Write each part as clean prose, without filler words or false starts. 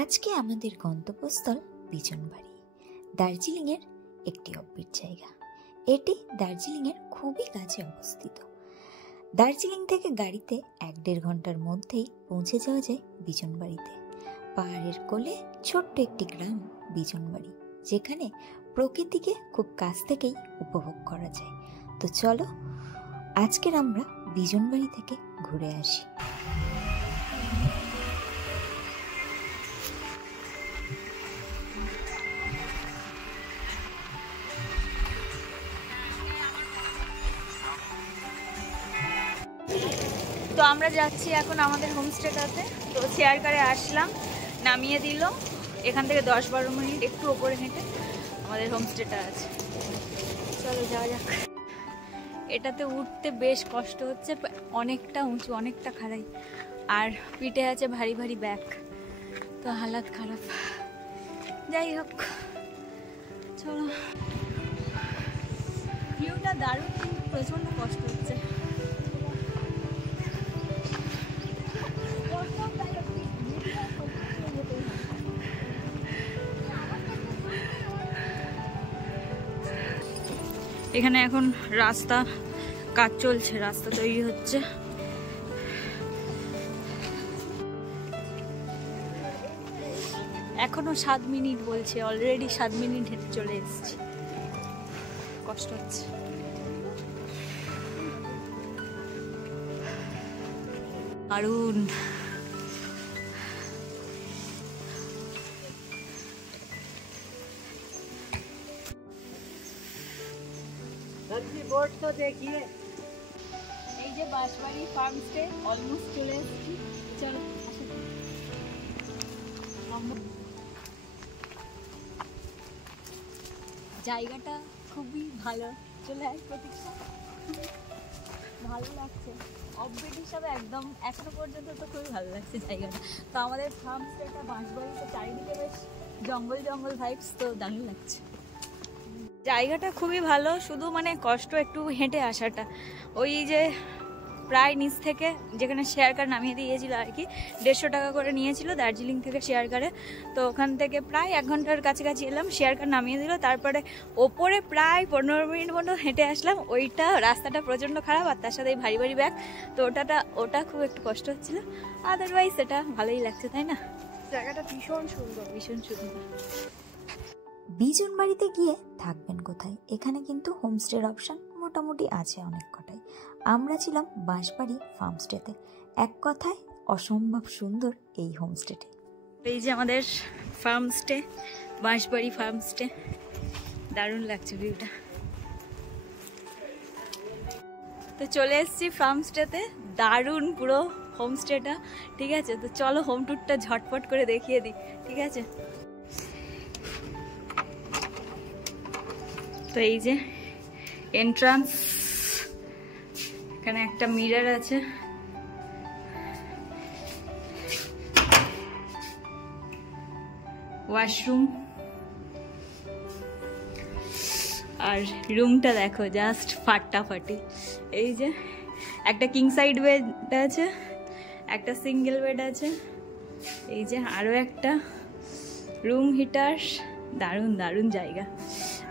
আজকে আমাদের গন্তব্যস্থল বিজনবাড়ি, দার্জিলিংয়ের একটি অব্বিট জায়গা। এটি দার্জিলিংয়ের খুবই কাছে অবস্থিত। দার্জিলিং থেকে গাড়িতে 1-1.5 ঘন্টার মধ্যেই পৌঁছে যাওয়া যায় বিজনবাড়িতে। পাহাড়ের কোলে ছোট্ট একটি গ্রাম বিজনবাড়ি, যেখানে প্রকৃতিকে খুব কাছ থেকেই উপভোগ করা যায়। তো চলো আজকের আমরা বিজনবাড়ি থেকে ঘুরে আসি। তো আমরা যাচ্ছি এখন আমাদের হোমস্টেটাতে। তো শেয়ার কারে আসলাম, নামিয়ে দিল। এখান থেকে 10-12 মিনিট একটু ওপরে হেঁটে আমাদের হোমস্টেটা আছে। চলো যাওয়া যাক। এটাতে উঠতে বেশ কষ্ট হচ্ছে, অনেকটা উঁচু, অনেকটা খাড়াই, আর পিঠে আছে ভারী ভারী ব্যাগ, তো হালাত খারাপ। যাই হোক চলো। ভিউটা দারুণ, কিন্তু প্রচণ্ড কষ্ট হচ্ছে। এখানে এখন রাস্তা কাজ চলছে, রাস্তা তৈরি হচ্ছে। এখনো 7 মিনিট বলছে, অলরেডি 7 মিনিট হেঁটে চলে এসেছি। কষ্ট হচ্ছে। দারুণ। বোর্ড তো দেখিয়ে। এই যে বাঁশবাড়ি ফার্ম স্টে, অলমোস্ট চলে এসেছি। চলো জায়গাটা খুবই ভালো। চলে আয় প্রতীক্ষা, ভালো লাগছে। অফবিট হিসাবে একদম এখনো পর্যন্ত তো খুবই ভালো লাগছে জায়গাটা। তো আমাদের ফার্ম স্টেটা বাঁশবাড়িতে চারিদিকে বেশ জঙ্গল জঙ্গল ভাইবস, তো দারুণ লাগছে। জায়গাটা খুবই ভালো, শুধু মানে কষ্ট একটু হেঁটে আসাটা। ওই যে প্রায় নিচ থেকে, যেখানে শেয়ার কার নামিয়ে দিয়েছিল আর কি, 150 টাকা করে নিয়েছিল দার্জিলিং থেকে শেয়ার কারে। তো ওখান থেকে প্রায় 1 ঘন্টার কাছাকাছি এলাম, শেয়ার কার নামিয়ে দিল। তারপরে ওপরে প্রায় 15 মিনিট মতো হেঁটে আসলাম। ওইটা রাস্তাটা প্রচণ্ড খারাপ, আর তার সাথে এই ভারী ভারী ব্যাগ, তো ওটা খুব একটু কষ্ট হচ্ছিল। আদারওয়াইজ এটা ভালোই লাগছে, তাই না? জায়গাটা ভীষণ সুন্দর, ভীষণ সুন্দর। বিজনবাড়িতে গিয়ে থাকবেন কোথায়? এখানে কিন্তু হোমস্টের অপশন মোটামুটি আছে অনেক কটাই। আমরা ছিলাম বাঁশবাড়ি ফার্মস্টেতে। এক কথায় অসম্ভব সুন্দর এই হোমস্টেটি। এই যে আমাদের ফার্মস্টে, বাঁশবাড়ি ফার্মস্টে, দারুণ লাগছে ভিউটা। তো চলে এসেছি ফার্মস্টেতে, দারুণ পুরো হোমস্টেটা। ঠিক আছে, তো চলো হোম ট্যুরটা ঝটপট করে দেখিয়ে দিই। ঠিক আছে, তো এই যে এন্ট্রান্স, এখানে একটা মিরর আছে, ওয়াশরুম, আর রুমটা দেখো জাস্ট ফাটাফাটি। এই যে একটা কিং সাইড বেড আছে, একটা সিঙ্গেল বেড আছে, এই যে আরো একটা রুম হিটার। দারুণ দারুণ জায়গা,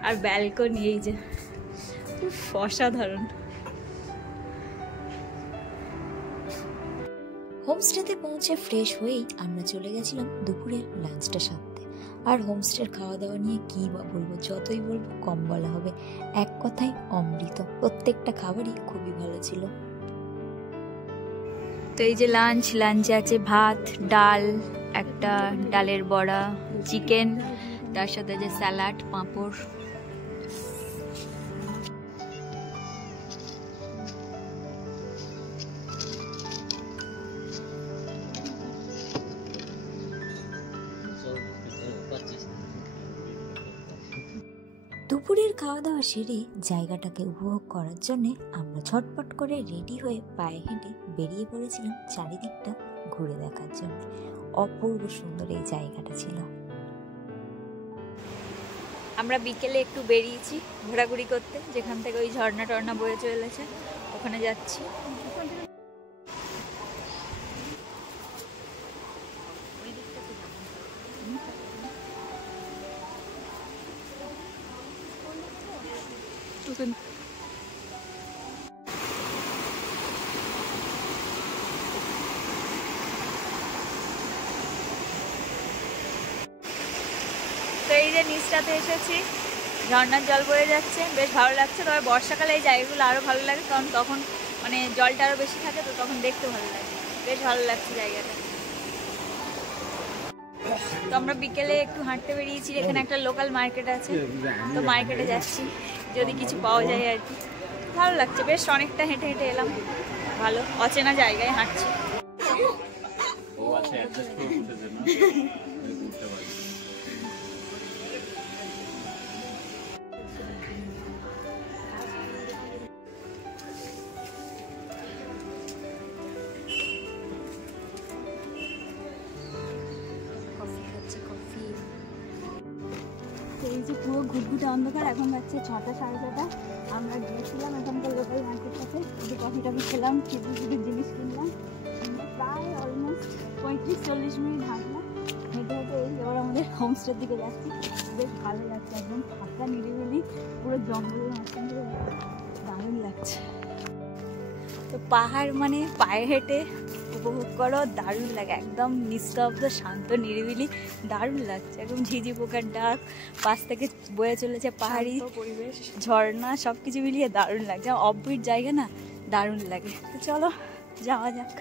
আর ব্যালকনি, এই যে অসাধারণ। হোমস্টেতে পৌঁছে ফ্রেশ হয়েই আমরা চলে গেছিলাম দুপুরের লাঞ্চটা সারতে। আর হোমস্টের খাওয়া দাওয়া নিয়ে কী বা বলবো, যতই বলবো কম বলা হবে। এক কথায় অমৃত, প্রত্যেকটা খাবারই খুবই ভালো ছিল। তো এই যে লাঞ্চে আছে ভাত, ডাল, একটা ডালের বড়া, চিকেন, তার সাথে যে স্যালাড, পাঁপড়। দুপুরের খাওয়া দাওয়া সেরে জায়গাটাকে উপভোগ করার জন্য আমরা ঝটপট করে রেডি হয়ে পায়ে হেঁটে বেরিয়ে পড়েছিলাম চারিদিকটা ঘুরে দেখার জন্য। অপূর্ব সুন্দর এই জায়গাটা ছিল। আমরা বিকেলে একটু বেরিয়েছি ঘোরাঘুরি করতে, যেখান থেকে ওই ঝর্ণা টর্ণা বয়ে চলেছে, ওখানে যাচ্ছি। ওখানে। তো এই যে নিচটাতে এসেছি, ঝর্ণার জল বয়ে যাচ্ছে, বেশ ভালো লাগছে। তবে বর্ষাকালে এই জায়গাগুলো আরও ভালো লাগে, কারণ তখন মানে জলটা আরও বেশি থাকে, তো তখন দেখতে ভালো লাগে। বেশ ভালো লাগছে জায়গাটা। তো আমরা বিকেলে একটু হাঁটতে বেরিয়েছি, এখানে একটা লোকাল মার্কেট আছে, তো মার্কেটে যাচ্ছি যদি কিছু পাওয়া যায় আর কি। ভালো লাগছে, বেশ অনেকটা হেঁটে হেঁটে এলাম, ভালো অচেনা জায়গায় হাঁটছি। এই যে পুরো ঘুটঘুটে অন্ধকার, এখন যাচ্ছে 6টা 6:30। আমরা গিয়েছিলাম এখানকার লোকাল মার্কেটটাতে, একটু কফি টফি খেলাম, কিছু জিনিস কিনলাম। আমরা প্রায় অলমোস্ট 35-40 মিনিট হাঁটলাম, হেঁটে হেঁটে এবার আমাদের হোমস্টের দিকে যাচ্ছি। বেশ ভালো লাগছে, একদম ফাঁকা নিরিবিলি, পুরো জঙ্গলের মাঝখান থেকে দারুণ লাগছে। তো পাহাড় মানে পায়ে হেঁটে উপভোগ করো, দারুণ লাগে, একদম নিস্তব্ধ শান্ত নিরিবিলি, দারুণ লাগছে। একদম ঝিঝি পোকার ডাক, পাশ থেকে বয়ে চলেছে পাহাড়ি পরিবেশ, ঝর্ণা, সব কিছু মিলিয়ে দারুণ লাগছে। অফবিট জায়গা না, দারুণ লাগে। তো চলো যাওয়া যাক।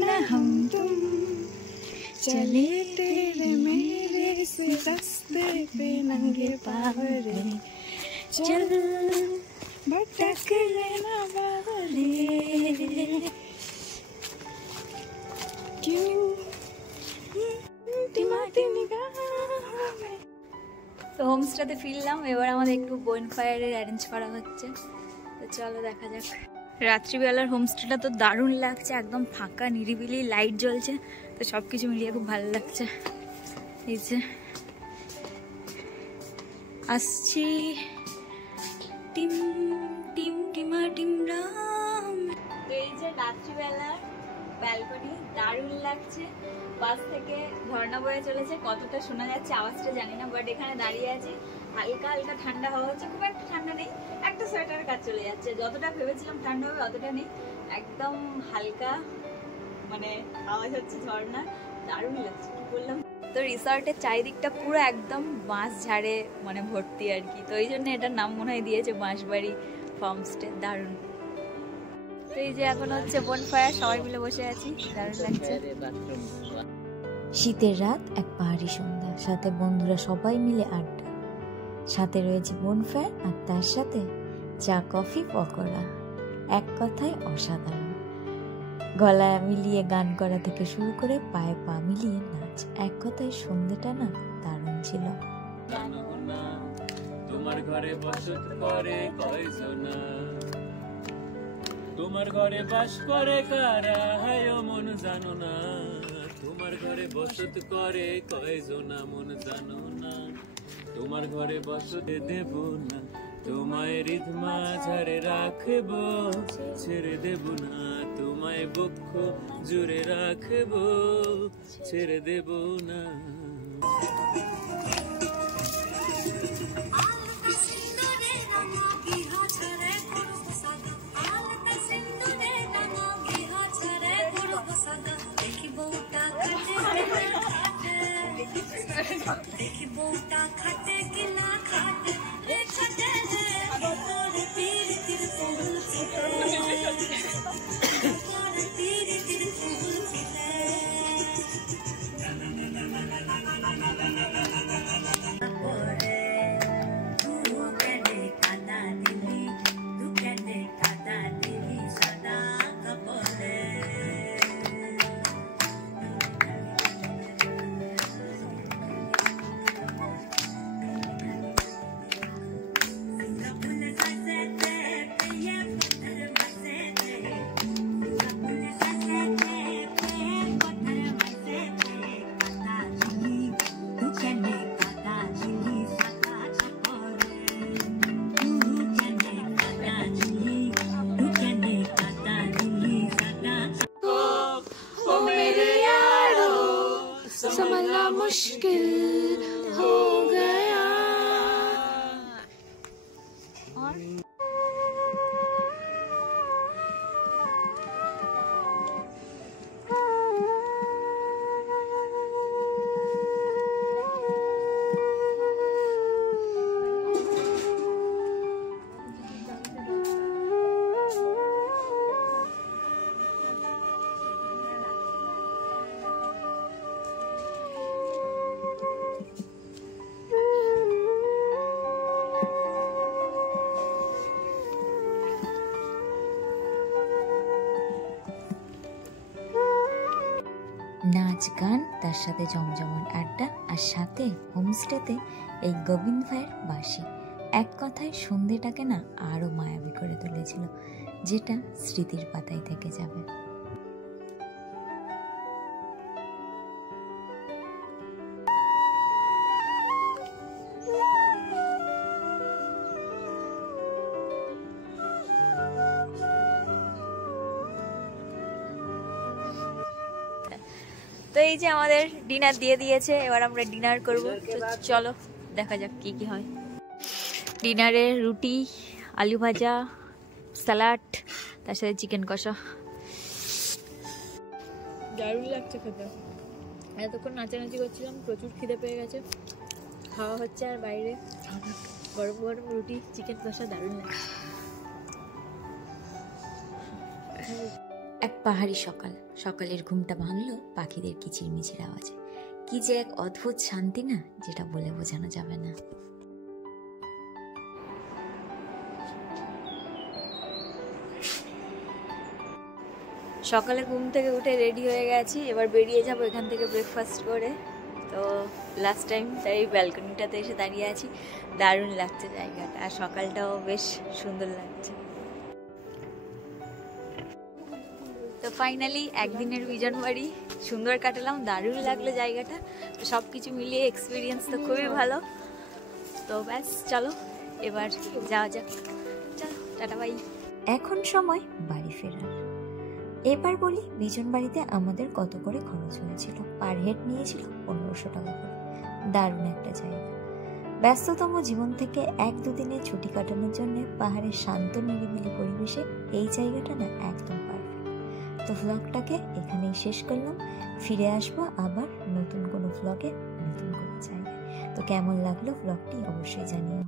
না হাম তুম চলে তেরে মেরে से रास्ते पे नंगे पाँव रे चल भटक लेना बावले क्यों টিমাটি নিগাহ में। তো হোমস্টেতে ফিরলাম, এবার আমাদের একটু বনফায়ারের অ্যারেঞ্জ করা হচ্ছে, তো চলো দেখা যাক। রাত্রিবেলার হোমস্টেটা তো দারুণ লাগছে, একদম ফাঁকা নিরিবিলি, লাইট জ্বলছে, তো সব কিছু মিলিয়ে খুব ভালো লাগছে। এই যে আসছি টিম টিম টিমা টিম রাম। তো এই যে রাত্রিবেলার ব্যালকনি, দারুণ লাগছে। পাশ থেকে ঝর্ণা বয়ে চলেছে, কতটা শোনা যাচ্ছে আওয়াজটা জানি না, বাট এখানে দাঁড়িয়ে আছি, হালকা হালকা ঠান্ডা হাওয়া হচ্ছে, খুব একটা ঠান্ডা নেই, একটা সোয়েটারের কাজ চলে যাচ্ছে। যতটা ভেবেছিলাম ঠান্ডা হবে অতটা নেই, একদম হালকা মানে আওয়াজ হচ্ছে ঝর্ণা, দারুণ লাগছে। কি বললাম, তো রিসর্টের চারিদিকটা পুরো একদম বাঁশ ঝাড়ে মানে ভর্তি আর কি, তো এই জন্য এটার নাম মনে হয় দিয়েছে বাঁশবাড়ি ফার্মস্টে, দারুণ। তো এই যে এখন হচ্ছে বনফায়ার, সবাই মিলে বসে আছি, দারুণ লাগছে। শীতের রাত, এক পাহাড়ি সন্ধ্যা, সাথে বন্ধুরা সবাই মিলে আড্ডা, সাথে রয়েছে বনফায়ার, আর তার সাথে চা কফি পকোড়া, এক কথায় অসাধারণ। গলায় মিলিয়ে গান করা থেকে শুরু করে পায়ে পা মিলিয়ে নাচ, এক কথায় সন্ধ্যাটা না দারুণ ছিল। তোমার ঘরে বসত করে কয়জনা, তোমার ঘরে বাস করে কারা, হায় মন জানো না, তোমার ঘরে বসত করে কয়জনা, মন জানো না, তোমার ঘরে বসতে দেব না, তোমায় রিধমা ঝাড়ে রাখব, ছেড়ে দেব না, তোমায় বক্ষ জুড়ে রাখব, ছেড়ে দেব না। দেখি বউটা খাটে কিনা খাটে খাটে তোর পীড়িতির ফুল ফুটে তোর পীড়িতির ফুল ফুটে পরে তু কেনে কাদা দিলি, তু কেনে কাদা দিলি সাদা কাপড়ে। संभलना मुश्किल हो गया। और নাচ গান, তার সাথে জমজমাট আড্ডা, আর সাথে হোমস্টেতে এই গোবিন্দ ভাইয়ের বাঁশি এক কথায় সন্ধেটাকে না আরো মায়াবী করে তুলেছিল, যেটা স্মৃতির পাতায় থেকে যাবে। তো এই যে আমাদের ডিনার দিয়ে দিয়েছে, এবার আমরা ডিনার করব। তো চলো দেখা যাক কি কি হয়। ডিনারে রুটি, আলু ভাজা, স্যালাড, তার সাথে চিকেন কষা। দারুণ লাগছে খেতে। এতক্ষণ নাচানাচি করছিলাম, প্রচুর খিদে পেয়ে গেছে, খাওয়া হচ্ছে আর বাইরে গরম গরম রুটি, চিকেন কষা, দারুণ লাগছে। এক পাহাড়ি সকাল, সকালের ঘুমটা ভাঙলো পাখিদের কিচিরমিচির আওয়াজে। কি যে এক অদ্ভুত শান্তি না, যেটা বলে বোঝানো যাবে না। সকালে ঘুম থেকে উঠে রেডি হয়ে গেছি, এবার বেরিয়ে যাব এখান থেকে ব্রেকফাস্ট করে। তো লাস্ট টাইম তাই ব্যালকনিটাতে এসে দাঁড়িয়ে আছি, দারুণ লাগছে জায়গাটা, আর সকালটাও বেশ সুন্দর লাগছে। তো ফাইনালি একদিনের বিজন বাড়ি সুন্দর কাটালাম, দারুণ লাগলো জায়গাটা। তো সব কিছু মিলিয়ে এক্সপিরিয়েন্স তো খুবই ভালো। তো ব্যাস চলো এবার যাওয়া যাক, চলো টাটা বাই। এখন সময় বাড়ি ফেরার। এবার বলি বিজন বাড়িতে আমাদের কত করে খরচ হয়েছিল। পার হেড নিয়েছিল 1500 টাকা করে। দারুণ একটা জায়গা। ব্যস্ততম জীবন থেকে 1-2 দিনের ছুটি কাটানোর জন্য পাহাড়ের শান্ত নিরিবিলি পরিবেশে এই জায়গাটা না একদম পারফেক্ট। তো ভ্লগটাকে এখানেই শেষ করলাম। ফিরে আসবো আবার নতুন কোনো ভ্লগে, নতুন কোনো জায়গায়। তো কেমন লাগলো ভ্লগটি অবশ্যই জানিও।